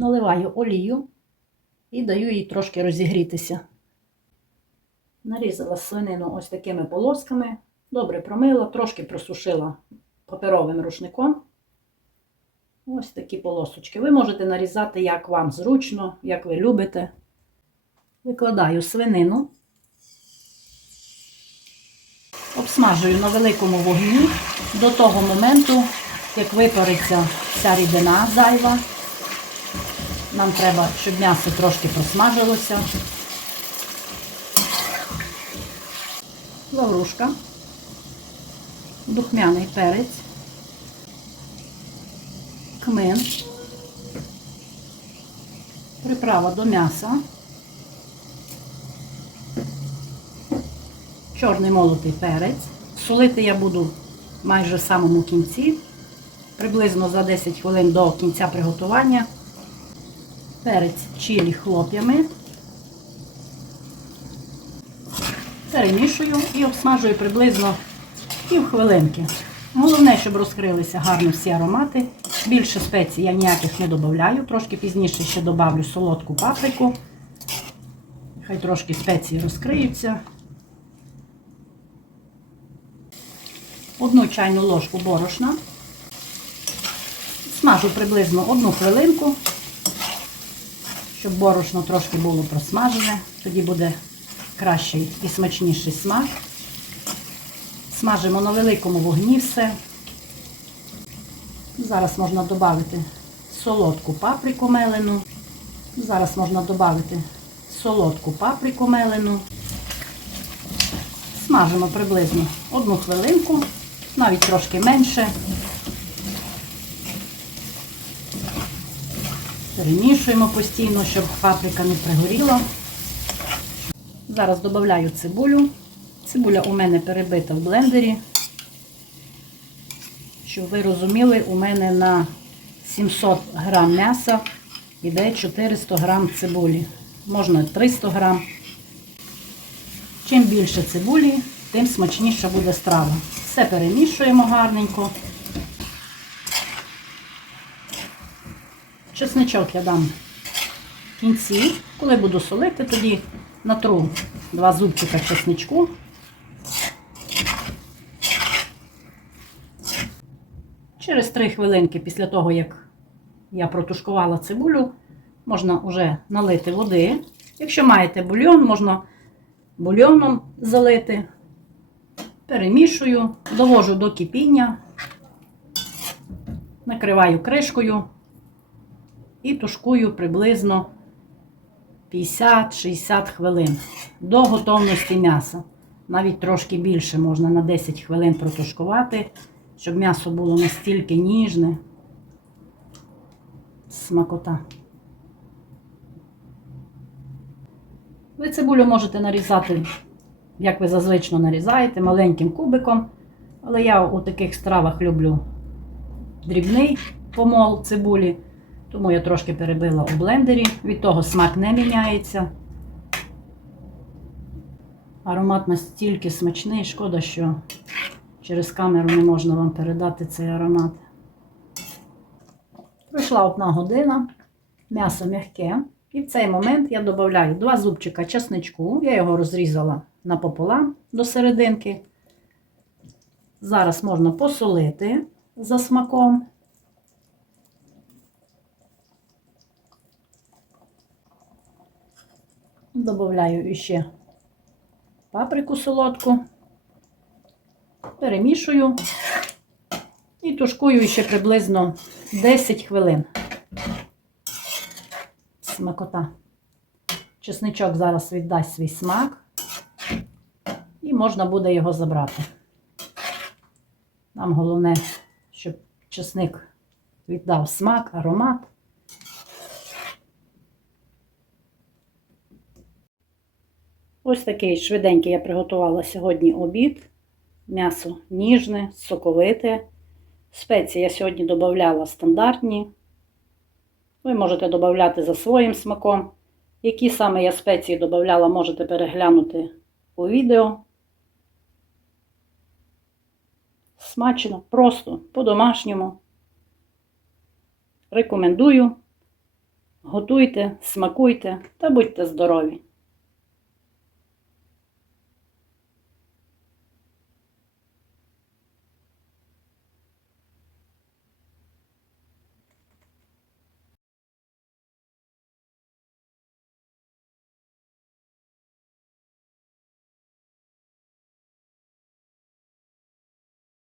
Наливаю олію і даю їй трошки розігрітися. Нарізала свинину ось такими полосками, добре промила, трошки просушила паперовим рушником. Ось такі полосочки. Ви можете нарізати, як вам зручно, як ви любите. Викладаю свинину, обсмажую на великому вогні до того моменту, як випариться вся рідина зайва. Нам треба, щоб м'ясо трошки просмажилося. Лаврушка, духмяний перець, кмин, приправа до м'яса, чорний молотий перець. Солити я буду майже в самому кінці, приблизно за 10 хвилин до кінця приготування. Перець чилі хлоп'ями. Перемішую і обсмажую приблизно пів хвилинки. Головне, щоб розкрилися гарно всі аромати. Більше спецій я ніяких не додаю. Трошки пізніше ще додавлю солодку паприку. Хай трошки спеції розкриються. Одну чайну ложку борошна. Смажу приблизно одну хвилинку, щоб борошно трошки було просмажене. Тоді буде кращий і смачніший смак. Смажимо на великому вогні все. Зараз можна додати солодку паприку мелену. Зараз можна додати солодку паприку мелену. Смажимо приблизно одну хвилинку, навіть трошки менше. Перемішуємо постійно, щоб паприка не пригоріла. Зараз додаю цибулю. Цибуля у мене перебита в блендері. Щоб ви розуміли, у мене на 700 грам м'яса йде 400 грам цибулі. Можна 300 грам. Чим більше цибулі, тим смачніша буде страва. Все перемішуємо гарненько. Чесничок я дам в кінці. Коли буду солити, тоді натру два зубчика чесничку. Через 3 хвилинки після того, як я протушкувала цибулю, можна вже налити води. Якщо маєте бульйон, можна бульйоном залити. Перемішую, довожу до кипіння, накриваю кришкою і тушкую приблизно 50-60 хвилин до готовності м'яса. Навіть трошки більше можна на 10 хвилин протушкувати, щоб м'ясо було настільки ніжне. Смакота. Ви цибулю можете нарізати, як ви зазвично нарізаєте, маленьким кубиком. Але я у таких стравах люблю дрібний помол цибулі. Тому я трошки перебила у блендері, від того смак не міняється. Аромат настільки смачний, шкода, що через камеру не можна вам передати цей аромат. Пройшла одна година, м'ясо м'яке. І в цей момент я додаю два зубчика чесничку. Я його розрізала напополам до серединки. Зараз можна посолити за смаком. Добавляю ще паприку солодку, перемішую і тушкую ще приблизно 10 хвилин. Смакота. Чесничок зараз віддасть свій смак, і можна буде його забрати. Нам головне, щоб чесник віддав смак, аромат. Ось такий швиденький я приготувала сьогодні обід. М'ясо ніжне, соковите. Спеції я сьогодні додавала стандартні. Ви можете додати за своїм смаком. Які саме я спеції додавала, можете переглянути у відео. Смачно, просто, по-домашньому. Рекомендую. Готуйте, смакуйте та будьте здорові!